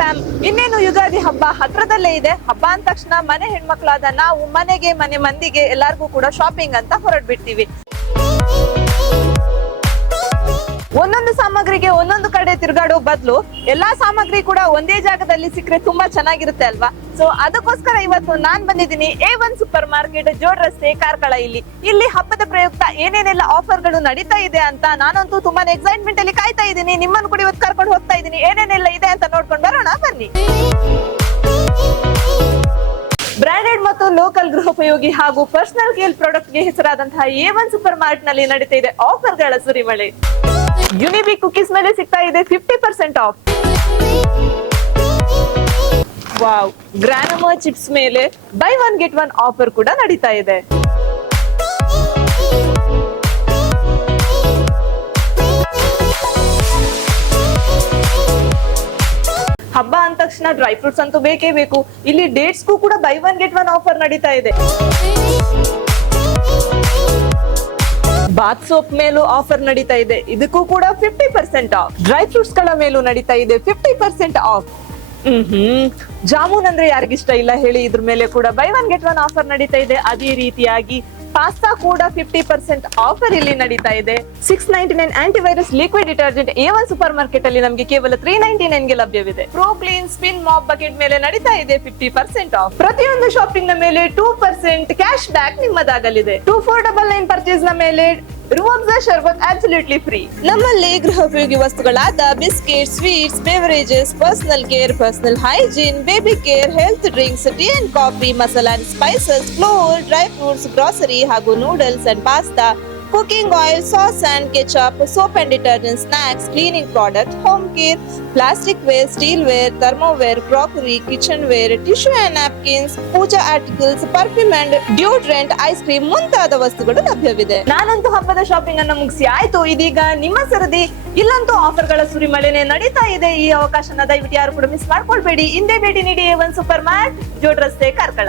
Pam. ಇನ್ನೇನು ಯುಗಾದಿ ಹಬ್ಬ ಹತ್ರದಲ್ಲೇ ಇದೆ. ಹಬ್ಬ ಅಂದ ತಕ್ಷಣ ಮನೆ ಹೆಣ್ಮಕ್ಳಾದ ನಾವು ಮನೆಗೆ ಮನೆ ಮಂದಿಗೆ ಎಲ್ಲಾರ್ಗೂ ಕೂಡ ಶಾಪಿಂಗ್ ಅಂತ ಹೊರಡ್ಬಿಡ್ತೀವಿ. ಒಂದೊಂದು ಸಾಮಗ್ರಿಗೆ ಒಂದೊಂದು ಕಡೆ ತಿರುಗಾಡೋ ಬದಲು ಎಲ್ಲಾ ಸಾಮಗ್ರಿ ಕೂಡ ಒಂದೇ ಜಾಗದಲ್ಲಿ ಸಿಕ್ಕರೆ ತುಂಬಾ ಚೆನ್ನಾಗಿರುತ್ತೆ ಅಲ್ವಾ? ಸೊ ಅದಕ್ಕೋಸ್ಕರ ಇವತ್ತು ನಾನ್ ಬಂದಿದ್ದೀನಿ A1 ಸೂಪರ್ ಮಾರ್ಕೆಟ್, ಜೋಡ್ ರಸ್ತೆ, ಕಾರ್ಕಳ. ಇಲ್ಲಿ ಹಬ್ಬದ ಪ್ರಯುಕ್ತ ಏನೇನೆಲ್ಲ ಆಫರ್ ಗಳು ನಡೀತಾ ಇದೆ ಅಂತ ನಾನಂತೂ ತುಂಬಾನೇ ಎಕ್ಸೈಟ್ಮೆಂಟ್ ಅಲ್ಲಿ ಕಾಯ್ತಾ ಇದ್ದೀನಿ. ನಿಮ್ಮನ್ನು ಕೂಡ ಇವತ್ತು ಕರ್ಕೊಂಡು ಹೋಗ್ತಾ ಇದ್ದೀನಿ. ಏನೇನೆಲ್ಲ ಇದೆ ಅಂತ ನೋಡ್ಕೊಂಡು ಬರೋಣ ಬನ್ನಿ. ಬ್ರಾಂಡೆಡ್ ಮತ್ತು ಲೋಕಲ್ ಗೃಹೋಪಯೋಗಿ ಹಾಗೂ ಪರ್ಸನಲ್ ಕೇರ್ ಪ್ರಾಡಕ್ಟ್ ಗೆ ಹೆಸರಾದಂತಹ A1 ಸೂಪರ್ ಮಾರ್ಟ್ ನಲ್ಲಿ ನಡೀತಾ ಇದೆ ಆಫರ್ ಗಳ ಸುರಿಮಳೆ. ಯುನಿಬಿಕ್ ಕುಕೀಸ್ ಮೇಲೆ ಸಿಗ್ತಾ ಇದೆ 50% ಆಫ್. ವಾವ್, ಗ್ರಾನಮಾ ಚಿಪ್ಸ್ ಮೇಲೆ by one get one offer ಕೂಡ ನಡೀತಾ ಇದೆ. ಹಬ್ಬ ಅಂದ ತಕ್ಷಣ ಡ್ರೈ ಫ್ರೂಟ್ಸ್ ಅಂತೂ ಬೇಕೇ ಬೇಕು. ಇಲ್ಲಿ ಡೇಟ್ಸ್ಗೂ ಕೂಡ by one get one offer ನಡೀತಾ ಇದೆ. ಬಾತ್ ಸೋಪ್ ಮೇಲೂ ಆಫರ್ ನಡೀತಾ ಇದೆ, ಇದಕ್ಕೂ ಕೂಡ 50% ಆಫ್. ಡ್ರೈ ಫ್ರೂಟ್ಸ್ ಗಳ ಮೇಲೂ ನಡೀತಾ ಇದೆ 50% ಆಫ್. ಜಾಮೂನ್ ಅಂದ್ರೆ ಯಾರಿಗಿಷ್ಟ ಇಲ್ಲ ಹೇಳಿ, ಇದ್ರ ಮೇಲೆ ಕೂಡ by one get one offer ನಡೀತಾ ಇದೆ. ಅದೇ ರೀತಿಯಾಗಿ ಪಾಸ್ತಾ ಕೂಡ 50% ಆಫರ್ ಇಲ್ಲಿ ನಡೀತಾ ಇದೆ. 699 antivirus liquid detergent A1 super market ಅಲ್ಲಿ ನಮಗೆ ಕೇವಲ 399 ಗೆ ಲಭ್ಯವಿದೆ. Pro clean spin mop bucket ಮೇಲೆ ನಡೀತಾ ಇದೆ 50% ಆಫ್. ಪ್ರತಿಯೊಂದು ಶಾಪಿಂಗ್ ನ ಮೇಲೆ 2% ಕ್ಯಾಶ್ ಬ್ಯಾಕ್ ನಿಮ್ಮದಾಗಲಿದೆ. 2499 ಪರ್ಚೇಸ್ ನ ಮೇಲೆ ರೂಮ್ಸ್ ಶರ್ಬತ್ ಅಬ್ಸಲ್ಯೂಟ್ಲಿ ಫ್ರೀ. ನಮ್ಮಲ್ಲಿ ಗೃಹೋಪಯೋಗಿ ವಸ್ತುಗಳಾದ biscuit, sweets, beverages, personal care, personal hygiene, baby care, health drinks, tea and coffee, masala and spices, flour, dry fruits, grocery ಹಾಗೂ noodles and pasta, cooking oil, sauce and ketchup, soap and detergent, snacks, cleaning product, home care, plastic ware, steel ware, thermoware, crockery, kitchen ware, tissue and napkins, puja articles, perfume and deodorant, ice cream ಮುಂತಾದ ವಸ್ತುಗಳು ಲಭ್ಯವಿದೆ. ನಾನಂತೂ ಹಬ್ಬದ shopping ಅನ್ನು ಮುಗಿಸಿ ಆಯ್ತು, ಇದೀಗ ನಿಮ್ಮ ಸರದಿ. ಇಲ್ಲಂತೂ ಆಫರ್ ಗಳ ಸುರಿಮಳೆನೆ ನಡೀತಾ ಇದೆ. ಈ ಅವಕಾಶನ ದಯವಿಟ್ಟು ಯಾರು ಕೂಡ ಮಿಸ್ ಮಾಡ್ಕೊಳ್ಬೇಡಿ. ಹಿಂದೆ ಭೇಟಿ ನೀಡಿ A1 ಸೂಪರ್ ಮಾರ್ಟ್, ಜೋಡ್ ರಸ್ತೆ, ಕಾರ್ಕಳ.